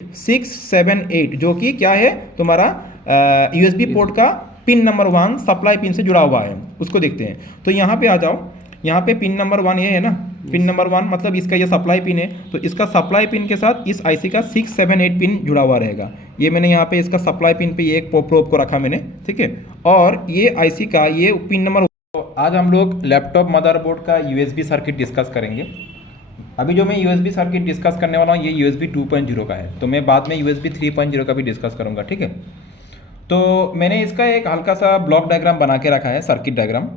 678 जो कि क्या है तुम्हारा यूएसबी पोर्ट का पिन नंबर 1 सप्लाई पिन से जुड़ा हुआ है, उसको देखते हैं। तो यहाँ पे आ जाओ, यहाँ पे पिन नंबर 1 ये है ना, पिन नंबर 1 मतलब इसका ये सप्लाई पिन है, तो इसका सप्लाई पिन के साथ इस आईसी का 678 पिन जुड़ा हुआ रहेगा। ये मैंने यहाँ पे इसका सप्लाई पिन पे ये एक प्रोब को रखा मैंने, ठीक है। और ये आईसी का ये पिन नंबर, आज हम लोग लैपटॉप मदरबोर्ड का यूएसबी सर्किट डिस्कस करेंगे। अभी जो मैं यूएसबी सर्किट डिस्कस करने वाला हूँ ये यूएसबी 2.0 का है, तो मैं बाद में यूएसबी 3.0 का भी डिस्कस करूँगा, ठीक है। तो मैंने इसका एक हल्का सा ब्लॉक डायग्राम बना के रखा है, सर्किट डायग्राम।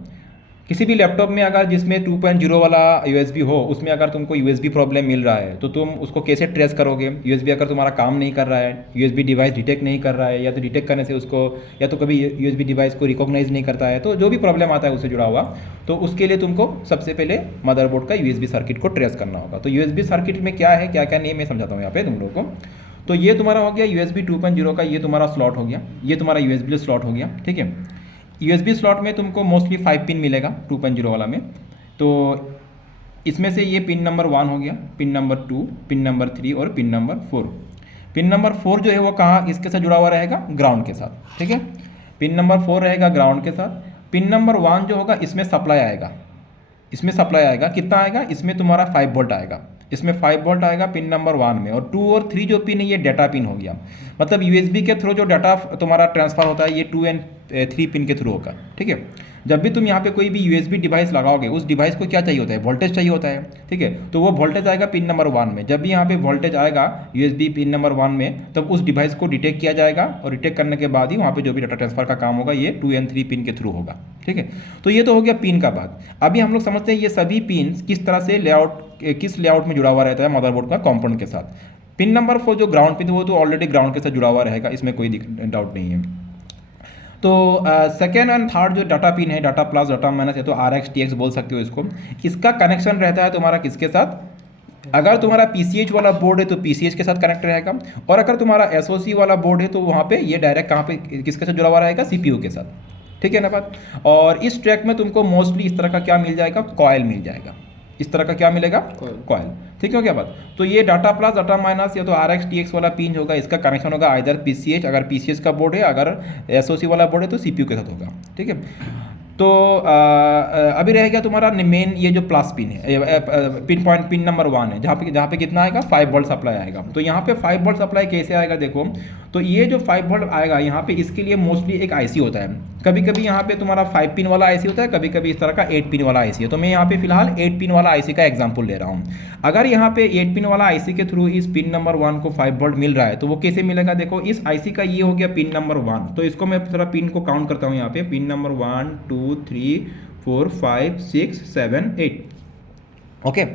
किसी भी लैपटॉप में अगर जिसमें 2.0 वाला यूएसबी हो, उसमें अगर तुमको यूएसबी प्रॉब्लम मिल रहा है तो तुम उसको कैसे ट्रेस करोगे। यूएसबी अगर तुम्हारा काम नहीं कर रहा है, यूएसबी डिवाइस डिटेक्ट नहीं कर रहा है, या तो डिटेक्ट करने से उसको, या तो कभी यूएसबी डिवाइस को रिकॉग्नाइज नहीं करता है, तो जो भी प्रॉब्लम आता है उससे जुड़ा हुआ, तो उसके लिए तुमको सबसे पहले मदरबोर्ड का यूएसबी सर्किट को ट्रेस करना होगा। तो यूएसबी सर्किट में क्या है, क्या क्या नहीं, मैं समझाता हूँ यहाँ पे तुम लोगों को। तो ये तुम्हारा हो गया यूएसबी 2.0 का, ये तुम्हारा स्लॉट हो गया, ये तुम्हारा यूएसबी स्लॉट हो गया, ठीक है। यूएसबी स्लॉट में तुमको मोस्टली 5 पिन मिलेगा 2.0 वाला में। तो इसमें से ये पिन नंबर 1 हो गया, पिन नंबर 2, पिन नंबर 3 और पिन नंबर 4। पिन नंबर 4 जो है वो कहाँ इसके साथ जुड़ा हुआ रहेगा, ग्राउंड के साथ, ठीक है। पिन नंबर 4 रहेगा ग्राउंड के साथ। पिन नंबर 1 जो होगा इसमें सप्लाई आएगा, इसमें सप्लाई आएगा, कितना आएगा, इसमें तुम्हारा 5 वोल्ट आएगा, इसमें 5 वोल्ट आएगा पिन नंबर 1 में। और 2 और 3 जो पिन है ये डाटा पिन हो गया, मतलब यूएसबी के थ्रू जो डाटा तुम्हारा ट्रांसफर होता है ये 2 एंड 3 पिन के थ्रू होगा, ठीक है। जब भी तुम यहाँ पे कोई भी यूएसबी डिवाइस लगाओगे, उस डिवाइस को क्या चाहिए होता है, वोल्टेज चाहिए होता है, ठीक है। तो वो वोल्टेज आएगा पिन नंबर 1 में। जब भी यहाँ पे वोल्टेज आएगा यूएसबी पिन नंबर 1 में, तब उस डिवाइस को डिटेक्ट किया जाएगा, और डिटेक्ट करने के बाद ही वहाँ पे जो भी डाटा ट्रांसफर का काम होगा ये 2 एंड 3 पिन के थ्रू होगा, ठीक है। तो ये तो हो गया पिन का बात। अभी हम लोग समझते हैं ये सभी पिन किस तरह से किस लेआउट में जुड़ा हुआ रहता है मदरबोर्ड का कंपोनेंट के साथ। पिन नंबर 4 जो ग्राउंड पिन, वो तो ऑलरेडी ग्राउंड के साथ जुड़ा हुआ रहेगा, इसमें कोई डाउट नहीं है। तो सेकेंड एंड थर्ड जो डाटा पिन है, डाटा प्लस डाटा माइनस है, तो RX TX बोल सकते हो इसको। इसका कनेक्शन रहता है तुम्हारा किसके साथ, अगर तुम्हारा PCH वाला बोर्ड है तो PCH के साथ कनेक्ट रहेगा, और अगर तुम्हारा SOC वाला बोर्ड है तो वहाँ पे ये डायरेक्ट कहाँ पे किसके साथ जुड़ा हुआ रहेगा, CPU के साथ, ठीक है ना बात। और इस ट्रैक में तुमको मोस्टली इस तरह का क्या मिल जाएगा, कॉयल मिल जाएगा, इस तरह का क्या मिलेगा, कॉयल, ठीक है क्या बात। तो ये डाटा प्लस डाटा माइनस या तो RX TX वाला पिन होगा, इसका कनेक्शन होगा आइदर PCH, अगर PCH का बोर्ड है, अगर SOC वाला बोर्ड है तो CPU के साथ होगा, ठीक है। तो अभी रह गया तुम्हारा मेन ये जो प्लस पिन है, पिन पॉइंट पिन नंबर 1 है, जहाँ पे कितना आएगा, 5 वोल्ट सप्लाई आएगा। तो यहाँ पे 5 वोल्ट सप्लाई कैसे आएगा देखो, तो ये जो 5 वोल्ट आएगा यहाँ पे, इसके लिए मोस्टली एक आईसी होता है। कभी कभी यहाँ पे तुम्हारा 5 पिन वाला आईसी होता है, कभी कभी इस तरह का 8 पिन वाला आईसी है। तो मैं यहाँ पे फिलहाल 8 पिन वाला आईसी का एग्जांपल ले रहा हूँ। अगर यहाँ पे 8 पिन वाला आईसी के थ्रू इस पिन नंबर 1 को 5 वोल्ट मिल रहा है, तो वो कैसे मिलेगा देखो, इस आईसी का ये हो गया पिन नंबर 1। तो इसको मैं थोड़ा पिन को काउंट करता हूँ यहाँ पे, पिन नंबर 1 2 3 4 5 6 7 8, ओके।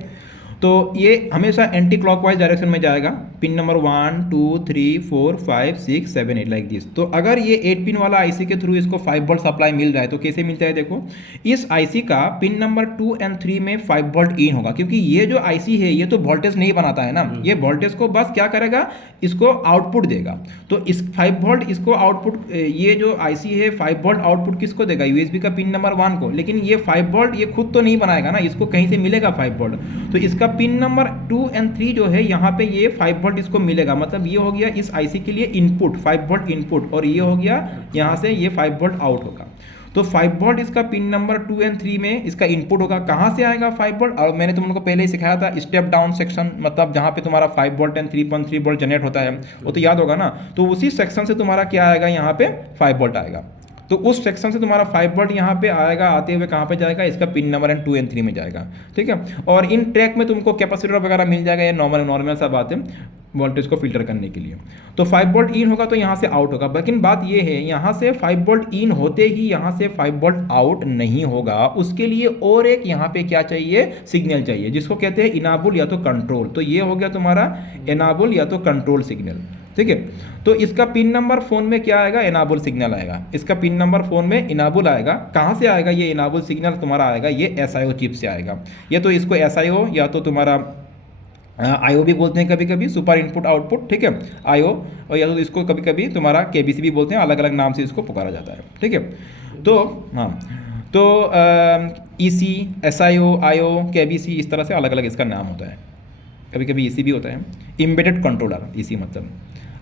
तो ये हमेशा एंटी क्लॉकवाइज डायरेक्शन में जाएगा, पिन नंबर 1 2 3 4 5 6 7 8 लाइक दिस। तो अगर ये 8 पिन वाला आईसी के थ्रू इसको 5 वोल्ट सप्लाई मिल रहा है, तो कैसे मिलता है देखो, इस आईसी का पिन नंबर 2 एंड 3 में 5 वोल्ट इन होगा, क्योंकि ये जो आईसी है ये तो वोल्टेज नहीं बनाता है ना, ये वोल्टेज को बस क्या करेगा, इसको आउटपुट देगा। तो इस 5 वोल्ट इसको आउटपुट, ये जो आईसी है 5 वोल्ट आउटपुट किसको देगा, यूएसबी का पिन नंबर 1 को। लेकिन ये 5 वोल्ट ये खुद तो नहीं बनाएगा ना, इसको कहीं से मिलेगा 5 वोल्ट। तो इसका पिन नंबर 2 एंड 3 जो है यहाँ पे ये 5 वोल्ट इसको मिलेगा, मतलब ये हो गया इस आईसी के लिए इनपुट, 5 वोल्ट इनपुट, और ये हो गया यहाँ से ये 5 वोल्ट आउट होगा। तो 5 वोल्ट इसका पिन नंबर 2 एंड 3 में इसका इनपुट होगा। कहाँ से आएगा 5 वोल्ट, और मैंने तुम लोगों को पहले ही सिखाया था स्टेप डाउन सेक्शन, मतलब जहाँ पे तुम्हारा 5 वोल्ट एंड 3.3 वोल्ट जनरेट होता है, वो तो याद होगा ना। तो उसी सेक्शन से तुम्हारा क्या आएगा, यहाँ पे 5 वोल्ट आएगा। तो उस सेक्शन से तुम्हारा 5 वोल्ट यहाँ पे आएगा, आते हुए कहाँ पे जाएगा, इसका पिन नंबर एंड 2 एंड 3 में जाएगा, ठीक है। और इन ट्रैक में तुमको कैपेसिटर वगैरह मिल जाएगा, ये नॉर्मल सा बात है वोल्टेज को फिल्टर करने के लिए। तो 5 वोल्ट इन होगा तो यहाँ से आउट होगा, लेकिन बात ये है यहाँ से 5 वोल्ट इन होते ही यहाँ से 5 वोल्ट आउट नहीं होगा, उसके लिए और एक यहाँ पे क्या चाहिए, सिग्नल चाहिए, जिसको कहते हैं इनाबल या तो कंट्रोल। तो ये हो गया तुम्हारा इनाबल या तो कंट्रोल सिग्नल, ठीक है। तो इसका पिन नंबर फोन में क्या आएगा, इनाबल सिग्नल आएगा, इसका पिन नंबर फोन में इनाबल आएगा। कहाँ से आएगा ये इनाबल सिग्नल तुम्हारा आएगा, ये SIO चिप से आएगा। ये तो इसको SIO या तो तुम्हारा IO भी बोलते हैं, कभी कभी सुपर इनपुट आउटपुट, ठीक है, IO, और या तो इसको कभी कभी तुम्हारा KBC भी बोलते हैं, अलग अलग नाम से इसको पुकारा जाता है, ठीक है। तो हाँ, तो EC SIO IO KBC इस तरह से अलग अलग इसका नाम होता है, कभी कभी EC भी होता है। एम्बेडेड कंट्रोलर, इसी मतलब।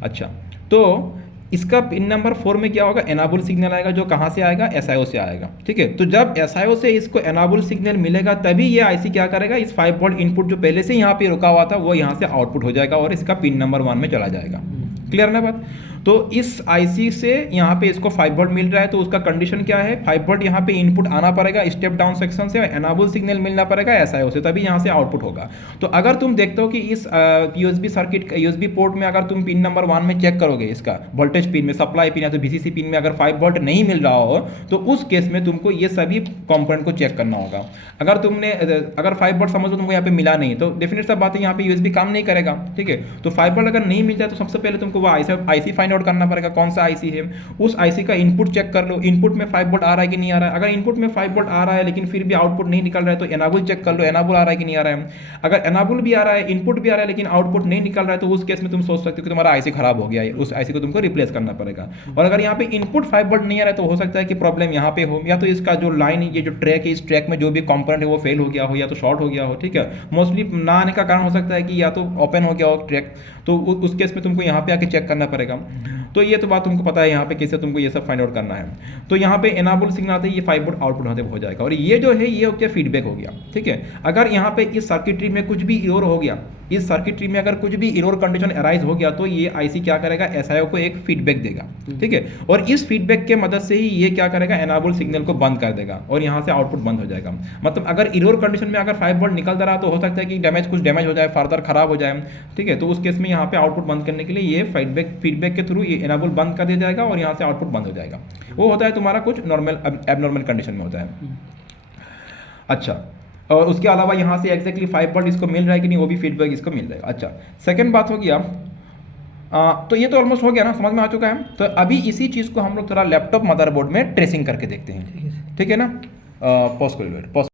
अच्छा, तो इसका पिन नंबर 4 में क्या होगा, एनाबल सिग्नल आएगा, जो कहाँ से आएगा, एसआईओ से आएगा। ठीक है, तो जब एसआईओ से इसको एनाबल सिग्नल मिलेगा तभी ये आईसी क्या करेगा, इस 5 वोल्ट इनपुट जो पहले से यहाँ पे रुका हुआ था वो यहाँ से आउटपुट हो जाएगा और इसका पिन नंबर 1 में चला जाएगा। क्लियर ना बात। तो इस आईसी से यहाँ पे इसको 5 वोल्ट मिल रहा है, तो उसका कंडीशन क्या है, 5 वोल्ट यहाँ पे इनपुट आना पड़ेगा स्टेप डाउन सेक्शन से, एनाबल सिग्नल मिलना पड़ेगा एसआईओ से, तभी यहाँ से आउटपुट होगा। तो अगर तुम देखते हो कि इस यूएसबी सर्किट, यूएसबी पोर्ट में अगर तुम पिन नंबर 1 में चेक करोगे, इसका वोल्टेज पिन में, सप्लाई पिन या तो वीसीसी पिन में अगर 5 वोल्ट नहीं मिल रहा हो, तो उस केस में तुमको ये सभी कंपोनेंट को चेक करना होगा। अगर तुमने अगर 5 वोल्ट समझो तुमको यहाँ पे मिला नहीं, तो डेफिनेट सा बात है यहाँ पे यूएसबी काम नहीं करेगा। ठीक है, तो 5 वोल्ट अगर नहीं मिल जाए तो सबसे पहले तुमको वो आईसी फाइंड आउट करना पड़ेगा, कौन सा आईसी है, उस आईसी का इनपुट चेक कर लो, इनपुट में 5 वोल्ट आ रहा है कि नहीं आ रहा है। अगर इनपुट में 5 वोल्ट आ रहा है लेकिन फिर भी आउटपुट नहीं निकल रहा है, तो एनाबल चेक कर लो, एनाबल आ रहा है कि नहीं आ रहा है। अगर एनाबल भी आ रहा है, इनपुट भी आ रहा है लेकिन आउटपुट नहीं निकल रहा है, तो उस केस में तुम सोच सकते हो कि तुम्हारा आईसी खराब हो गया है, उस आईसी को तुमको रिप्लेस करना पड़ेगा। और अगर यहाँ पे इनपुट 5 वोल्ट नहीं आ रहा है, तो हो सकता है कि प्रॉब्लम यहाँ पे हो, या तो इसका जो लाइन, ये जो ट्रैक है, इस ट्रैक में जो भी कंपोनेंट है वो फेल हो गया हो, या तो शॉर्ट हो गया हो। ठीक है, मोस्टली ना आने का कारण हो सकता है कि या तो ओपन हो गया हो ट्रैक, तो उस केस में तुमको यहाँ पे आके चेक करना पड़ेगा। तो ये तो बात तुमको पता है यहाँ पे कैसे तुमको ये सब फाइंड आउट करना है। तो यहाँ पे एनाबल सिग्नल आते ही ये 5 वोल्ट आउटपुट होते हो जाएगा, और ये जो है ये हो गया फीडबैक हो गया। ठीक है, अगर यहाँ पे इस सर्किटरी में कुछ भी इरोर हो गया, इस सर्किटरी में अगर कुछ भी इरोर कंडीशन अराइज हो गया, तो ये आईसी क्या करेगा, एसआईओ को एक फीडबैक देगा। ठीक है, और इस फीडबैक के मदद से ही ये क्या करेगा, एनाबल सिग्नल को बंद कर देगा और यहाँ से आउटपुट बंद हो जाएगा। मतलब अगर इरोर कंडीशन में अगर 5 वोल्ट निकलता रहा, तो हो सकता है कि कुछ डैमेज हो जाए, फर्दर खराब हो जाए। ठीक है, तो उस केस में यहाँ पे आउटपुट बंद करने के लिए ये फीडबैक के थ्रू ये एनाबल बंद कर दिया जाएगा और यहाँ से आउटपुट बंद हो जाएगा। वो होता है तुम्हारा कुछ नॉर्मल एबनॉर्मल कंडीशन में होता है। अच्छा, और उसके अलावा यहाँ से एक्जैक्टली 5 वोल्ट इसको मिल रहा है कि नहीं, वो भी फीडबैक इसको मिल जाएगा। अच्छा, सेकंड बात हो गया, तो ये तो ऑलमोस्ट हो गया ना, समझ में आ चुका है। तो अभी इसी चीज़ को हम लोग थोड़ा लैपटॉप मदरबोर्ड में ट्रेसिंग करके देखते हैं। ठीक है ना, पॉज कर।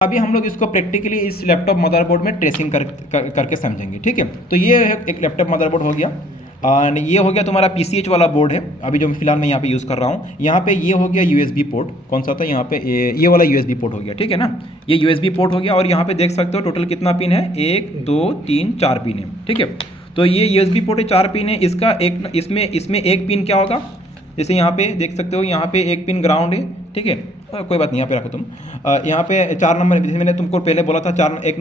अभी हम लोग इसको प्रैक्टिकली इस लैपटॉप मदरबोर्ड में ट्रेसिंग करके समझेंगे। ठीक है, तो ये है एक लैपटॉप मदरबोर्ड हो गया, और ये हो गया तुम्हारा PCH वाला बोर्ड है, अभी जो फिलहाल मैं यहाँ पे यूज़ कर रहा हूँ। यहाँ पे ये हो गया USB पोर्ट, कौन सा था यहाँ पे, ये वाला USB पोर्ट हो गया। ठीक है ना, ये USB पोर्ट हो गया, और यहाँ पे देख सकते हो टोटल कितना पिन है, 1 2 3 4 पिन है। ठीक है, तो ये USB पोर्ट है, 4 पिन है। इसका एक इसमें एक पिन क्या होगा, जैसे यहाँ पे देख सकते हो, यहाँ पे एक पिन ग्राउंड है। ठीक है, कोई बात नहीं, यहाँ पे रखो तुम। यहाँ पे 4 नंबर, जैसे मैंने तुमको पहले बोला था, एक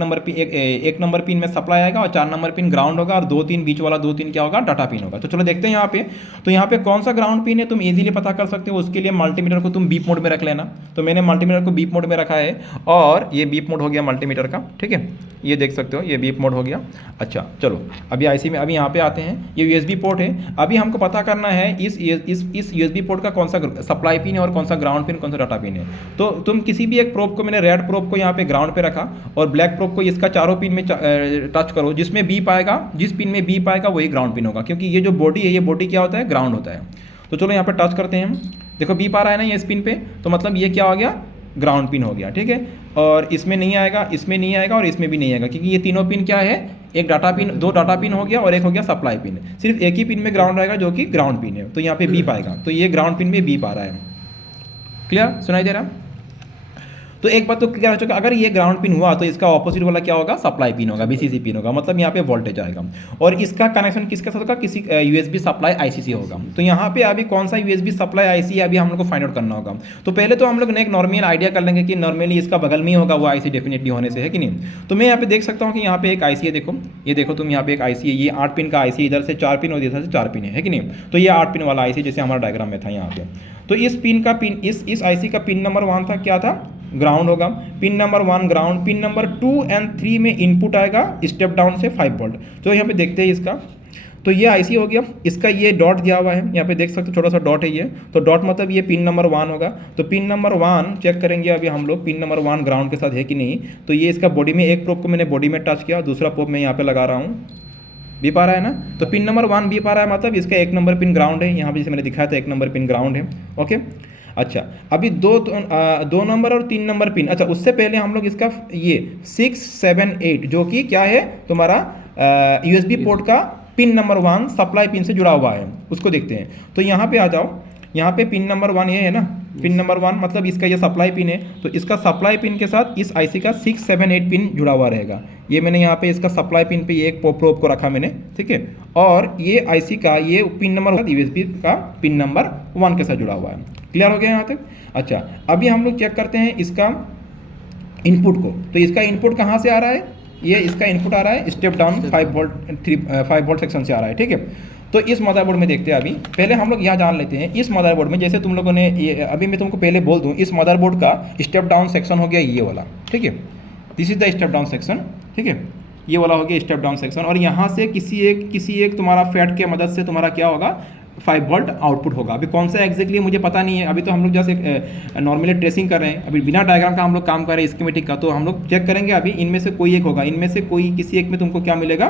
नंबर पिन में सप्लाई आएगा और 4 नंबर पिन ग्राउंड होगा, और 2-3 बीच वाला 2-3 क्या होगा, डाटा पिन होगा। तो चलो देखते हैं यहाँ पे। तो यहाँ पे कौन सा ग्राउंड पिन है तुम इजीली पता कर सकते हो। उसके लिए मल्टीमीटर को तुम बीप मोड में रख लेना। तो मैंने मल्टीमीटर को बीप मोड में रखा है, और ये बीप मोड हो गया मल्टीमीटर का। ठीक है, ये देख सकते हो, ये बीप मोड हो गया। अच्छा, चलो अभी आईसी में, अभी यहाँ पे आते हैं। ये USB पोर्ट है। अभी हमको पता करना है इस USB पोर्ट का कौन सा सप्लाई पिन है और कौन सा ग्राउंड पिन, कौन सा डाटा पिन है। तो तुम किसी भी एक प्रोब को, मैंने रेड प्रोब को यहाँ पे ग्राउंड पे रखा, और ब्लैक प्रोब को इसका चारों पिन में टच करो, जिसमें बीप आएगा, जिस पिन में बीप आएगा वही ग्राउंड पिन होगा, क्योंकि ये जो बॉडी है, ये बॉडी क्या होता है, ग्राउंड होता है। तो चलो यहाँ पे टच करते हैं हम, देखो बीप आ रहा है ना ये इस पिन पे, तो मतलब ये क्या हो गया, ग्राउंड पिन हो गया। ठीक है, और इसमें नहीं आएगा, इसमें नहीं आएगा, और इसमें भी नहीं आएगा, क्योंकि ये तीनों पिन क्या है, एक डाटा पिन, 2 डाटा पिन हो गया और एक हो गया सप्लाई पिन। सिर्फ एक ही पिन में ग्राउंड आएगा जो कि ग्राउंड पिन है, तो यहाँ पे बीप आएगा, तो ये ग्राउंड पिन में बीप आ रहा है। क्लियर, सुनाई दे रहा है। तो एक बात तो क्लियर हो चुका, अगर ये ग्राउंड पिन हुआ तो इसका ऑपोजिट वाला क्या होगा, सप्लाई पिन होगा, VCC पिन होगा, मतलब यहाँ पे वोल्टेज आएगा। और इसका कनेक्शन किसके साथ होगा, किसी USB सप्लाई IC से होगा। तो यहाँ पे अभी कौन सा USB सप्लाई IC है, अभी हम लोग को फाइंड आउट करना होगा। तो पहले तो हम लोग ने एक नॉर्मल आइडिया कर लेंगे कि नॉर्मली इसका बगल में ही होगा वो IC, डेफिनेटली होने से, है कि नहीं। तो मैं यहाँ पे देख सकता हूँ कि यहाँ पे एक IC है, देखो ये देखो तुम, यहाँ पे एक IC है, ये 8 पिन का IC, इधर से 4 पिन और इधर से 4 पिन है कि नहीं। तो ये 8 पिन वाला IC जैसे हमारा डायग्राम में था यहाँ पे। तो इस पिन का पिन, इस IC का पिन नंबर 1 था, क्या था, ग्राउंड होगा। Pin number 1 ground, pin number 2 और 3 में इनपुट आएगा स्टेप डाउन से 5 वोल्ट। तो यहाँ पे देखते हैं इसका, तो ये IC हो गया, इसका ये डॉट दिया हुआ है, यहाँ पे देख सकते हो छोटा सा डॉट है ये, तो डॉट मतलब ये पिन नंबर 1 होगा। तो पिन नंबर 1 चेक करेंगे अभी हम लोग, पिन नंबर 1 ग्राउंड के साथ है कि नहीं। तो ये इसका बॉडी में, एक प्रोब को मैंने बॉडी में टच किया, दूसरा प्रोब मैं यहाँ पे लगा रहा हूँ, बीप आ रहा है ना। तो पिन नंबर 1 बीप आ रहा है, मतलब इसका 1 नंबर पिन ग्राउंड है, यहाँ पे जैसे मैंने दिखाया था 1 नंबर पिन ग्राउंड है। ओके, अच्छा अभी 2 नंबर और 3 नंबर पिन। अच्छा, उससे पहले हम लोग इसका ये 6 7 8 जो कि क्या है तुम्हारा USB पोर्ट का पिन नंबर 1 सप्लाई पिन से जुड़ा हुआ है, उसको देखते हैं। तो यहाँ पे आ जाओ, यहाँ पे पिन नंबर 1 ये है ना, पिन नंबर 1 मतलब इसका ये सप्लाई पिन है, तो इसका सप्लाई पिन के साथ इस IC का 6 7 8 पिन जुड़ा हुआ रहेगा। ये मैंने यहाँ पे इसका सप्लाई पिन पे ये एक प्रोब को रखा मैंने, ठीक है। और ये आईसी का ये पिन नंबर यूएसबी का पिन नंबर 1 के साथ जुड़ा हुआ है। क्लियर हो गया यहाँ तक? अच्छा, अभी हम लोग चेक करते हैं इसका इनपुट को। तो इसका इनपुट कहाँ से आ रहा है? ये इसका इनपुट आ रहा है स्टेप डाउन 5 वोल्ट सेक्शन से आ रहा है, ठीक है। तो इस मदरबोर्ड में देखते हैं। अभी पहले हम लोग यहाँ जान लेते हैं इस मदरबोर्ड में, जैसे तुम लोगों ने ये अभी मैं तुमको पहले बोल दूँ, इस मदरबोर्ड का स्टेप डाउन सेक्शन हो गया ये वाला, ठीक है। This is the step down section, ठीक है। ये वाला हो गया स्टेप डाउन सेक्शन, और यहाँ से किसी एक तुम्हारा फैट के मदद से तुम्हारा क्या होगा, 5 वोल्ट आउटपुट होगा। अभी कौन सा एग्जैक्टली मुझे पता नहीं है, अभी तो हम लोग जैसे नॉर्मली ट्रेसिंग कर रहे हैं, अभी बिना डायग्राम का हम लोग काम कर रहे हैं स्कीमेटिक का। तो हम लोग चेक करेंगे अभी इनमें से कोई एक होगा, इनमें से कोई किसी एक में तुमको क्या मिलेगा,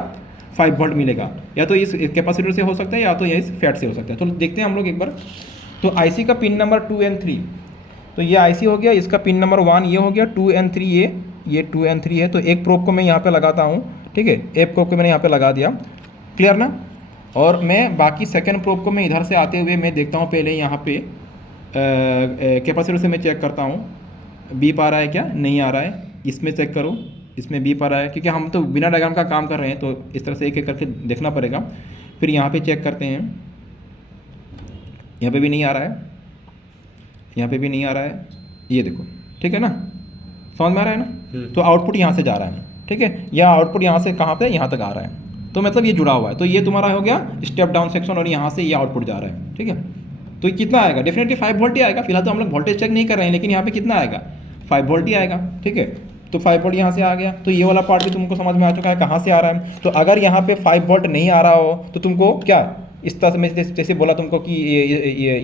5 वोल्ट मिलेगा। या तो इस कैपेसिटर से हो सकता है या तो ये इस फैट से हो सकता है। तो देखते हैं हम लोग एक बार। तो आईसी का पिन नंबर 2 और 3, तो ये आईसी हो गया, इसका पिन नंबर 1 ये हो गया, 2 और 3 ये 2 और 3 है। तो एक प्रोब को मैं यहाँ पे लगाता हूँ, ठीक है। एक प्रोब को मैंने यहाँ पे लगा दिया, क्लियर ना। और मैं बाकी सेकंड प्रोब को मैं इधर से आते हुए मैं देखता हूँ पहले यहाँ पे कैपेसिटर से मैं चेक करता हूँ बीप आ रहा है क्या, नहीं आ रहा है। इसमें चेक करो, इसमें बीप आ रहा है, क्योंकि हम तो बिना डायग्राम का काम कर रहे हैं, तो इस तरह से एक एक करके देखना पड़ेगा। फिर यहाँ पे चेक करते हैं, यहाँ पे भी नहीं आ रहा है, यहाँ पे भी नहीं आ रहा है, ये देखो, ठीक है ना, समझ में आ रहा है ना। तो आउटपुट यहाँ से जा रहा है, ठीक है। यह आउटपुट यहाँ से कहाँ पे, यहाँ तक आ रहा है, तो मतलब ये जुड़ा हुआ है। तो ये तुम्हारा हो गया स्टेप डाउन सेक्शन, और यहाँ से ये आउटपुट जा रहा है, ठीक है। तो ये कितना आएगा, डेफिनेटली 5 वोल्ट ही आएगा। फिलहाल तो हम लोग वोल्टेज चेक नहीं कर रहे हैं, लेकिन यहाँ पे कितना आएगा, 5 वोल्ट ही आएगा, ठीक है। तो 5 वोल्ट यहाँ से आ गया। तो ये वाला पार्ट भी तुमको समझ में आ चुका है कहाँ से आ रहा है। तो अगर यहाँ पे 5 वोल्ट नहीं आ रहा हो तो तुमको क्या, इस तरह से मैं जैसे बोला तुमको कि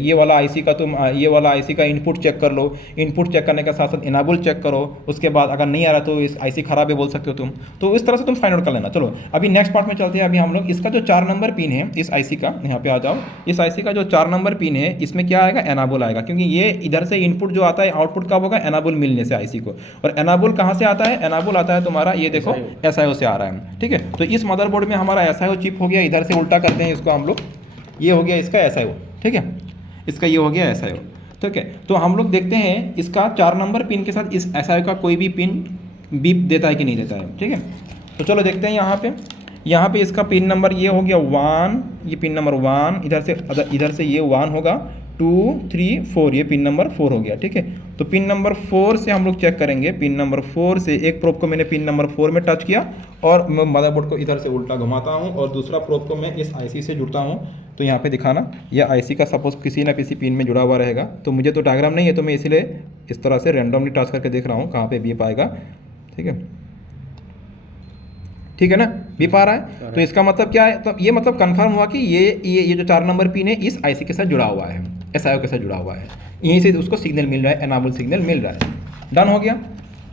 ये वाला आईसी का तुम ये वाला आईसी का इनपुट चेक कर लो। इनपुट चेक करने के साथ साथ इनेबल चेक करो, उसके बाद अगर नहीं आ रहा तो इस आईसी खराब है बोल सकते हो तुम। तो इस तरह से तुम फाइंड आउट कर लेना। चलो अभी नेक्स्ट पार्ट में चलते हैं। अभी हम लोग इसका जो 4 नंबर पिन है इस आईसी का, यहाँ पे आ जाओ। इस आईसी का जो 4 नंबर पिन है इसमें क्या आएगा, एनाबल आएगा, क्योंकि ये इधर से इनपुट जो आता है आउटपुट कब होगा, एनाबल मिलने से आईसी को। और एनाबल कहाँ से आता है, एनाबल आता है तुम्हारा ये देखो एसआईओ से आ रहा है, ठीक है। तो इस मदरबोर्ड में हमारा एसआईओ चिप हो गया, इधर से उल्टा करते हैं इसको हम लोग, ये हो गया इसका एसआईओ, ठीक है। इसका ये हो गया एसआईओ, ठीक है। तो हम लोग देखते हैं इसका 4 नंबर पिन के साथ इस एसआईओ का कोई भी पिन बीप देता है कि नहीं देता है, ठीक है। तो चलो देखते हैं यहाँ पे इसका पिन नंबर ये हो गया 1, ये पिन नंबर 1, इधर से ये 1 होगा, 2 3 4, ये पिन नंबर 4 हो गया, ठीक है। तो पिन नंबर 4 से हम लोग चेक करेंगे। पिन नंबर 4 से एक प्रोब को मैंने पिन नंबर 4 में टच किया और मैं मदरबोर्ड को इधर से उल्टा घुमाता हूँ और दूसरा प्रोब को मैं इस आईसी से जुड़ता हूँ। तो यहाँ पे दिखाना, यह आईसी का सपोज किसी ना किसी पिन में जुड़ा हुआ रहेगा। तो मुझे तो डायग्राम नहीं है, तो मैं इसीलिए इस तरह से रैंडमली टच करके देख रहा हूँ कहाँ पे बीप आएगा, ठीक है। ठीक है ना, बीप आ रहा है। तो इसका मतलब क्या है, तो ये मतलब कंफर्म हुआ कि ये जो 4 नंबर पिन है इस आईसी के साथ जुड़ा हुआ है, एसआईओ के साथ जुड़ा हुआ है। यहीं से उसको सिग्नल मिल रहा है, एनाबल सिग्नल मिल रहा है। डन हो गया,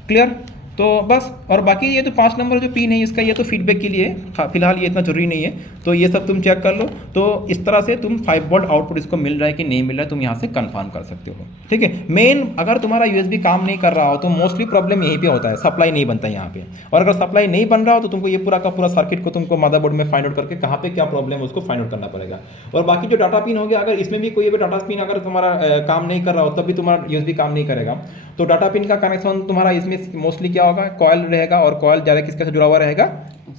क्लियर। तो बस, और बाकी ये जो 5 नंबर जो पिन है इसका, ये तो फीडबैक के लिए फिलहाल ये इतना जरूरी नहीं है। तो ये सब तुम चेक कर लो। तो इस तरह से तुम 5 वोल्ट आउटपुट इसको मिल रहा है कि नहीं मिल रहा है, तुम यहाँ से कंफर्म कर सकते हो, ठीक है। मेन अगर तुम्हारा यूएसबी काम नहीं कर रहा हो तो मोस्टली प्रॉब्लम यहीं पे होता है, सप्लाई नहीं बनता यहाँ पे। और अगर सप्लाई नहीं बन रहा हो तो तुमको ये पूरा का पूरा सर्किट को तुमको मदरबोर्ड में फाइंड आउट करके कहाँ पे क्या प्रॉब्लम है उसको फाइंड आउट करना पड़ेगा। और बाकी जो डाटा पिन हो गया, अगर इसमें भी कोई भी डाटा पिन अगर तुम्हारा काम नहीं कर रहा हो तब भी तुम्हारा यूएसबी काम नहीं करेगा। तो डाटा पिन का कनेक्शन तुम्हारा इसमें मोस्टली क्या होगा, कॉयल रहेगा, और कॉयल ज़्यादा किसके साथ जुड़ा हुआ रहेगा,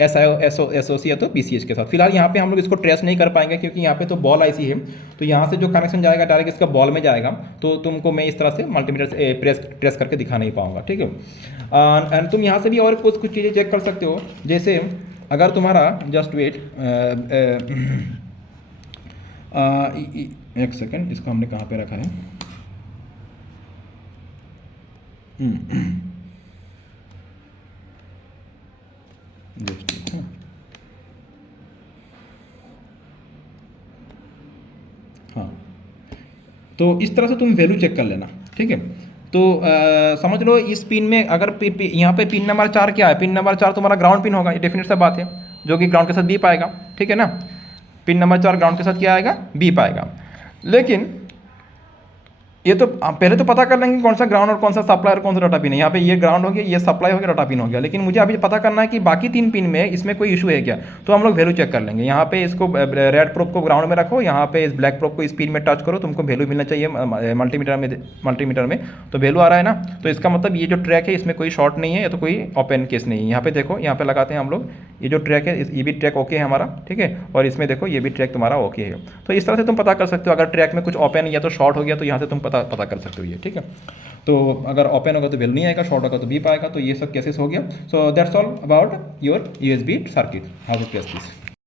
एसआईओ एसओसी या तो पीसीएच के साथ। फिलहाल यहाँ पे हम लोग इसको ट्रेस नहीं कर पाएंगे क्योंकि यहाँ पे तो बॉल आईसी है। तो यहाँ से जो कनेक्शन जाएगा डायरेक्ट इसका बॉल में जाएगा। तो तुमको मैं इस तरह से मल्टीमीटर से ट्रेस करके दिखा नहीं पाऊंगा, ठीक है। एंड तुम यहाँ से भी और कुछ चीज़ें चेक कर सकते हो। जैसे अगर तुम्हारा जस्ट वेट एक सेकेंड, इसको हमने कहाँ पे रखा है, हाँ। तो इस तरह से तुम वैल्यू चेक कर लेना, ठीक है। तो समझ लो इस पिन में अगर यहाँ पे पिन नंबर 4 क्या है, पिन नंबर 4 तुम्हारा ग्राउंड पिन होगा, ये डेफिनेट सा बात है, जो कि ग्राउंड के साथ बीप आएगा, ठीक है ना। पिन नंबर 4 ग्राउंड के साथ क्या आएगा, बीप आएगा। लेकिन ये तो पहले तो पता कर लेंगे कौन सा ग्राउंड और कौन सा सप्लाई और कौन सा डाटा पिन है। यहाँ पे ये ग्राउंड हो गया, ये सप्लाई हो गया, डाटा पिन हो गया। लेकिन मुझे अभी पता करना है कि बाकी 3 पिन में इसमें कोई इशू है क्या। तो हम लोग वैल्यू चेक कर लेंगे। यहाँ पे इसको रेड प्रोब को ग्राउंड में रखो, यहाँ पे इस ब्लैक प्रोब को इस पिन में टच करो, तुमको वैल्यू मिलना चाहिए मल्टीमीटर में। तो वैल्यू आ रहा है ना, तो इसका मतलब ये जो ट्रैक है इसमें कोई शॉर्ट नहीं है या तो कोई ओपन केस नहीं है। यहाँ पे देखो, यहाँ पे लगाते हैं हम लोग, ये जो ट्रैक है ये भी ट्रैक ओके है हमारा, ठीक है। और इसमें देखो ये भी ट्रैक तुम्हारा ओके है। तो इस तरह से तुम पता कर सकते हो, अगर ट्रैक में कुछ ओपन या तो शॉर्ट हो गया तो यहाँ से तुम पता कर सकते हो ये, ठीक है। तो अगर ओपन होगा तो वैल्यू नहीं आएगा, शॉर्ट होगा तो बीप आएगा। तो ये सब केसेस हो गया। So that's all about your USB circuit, how to test this.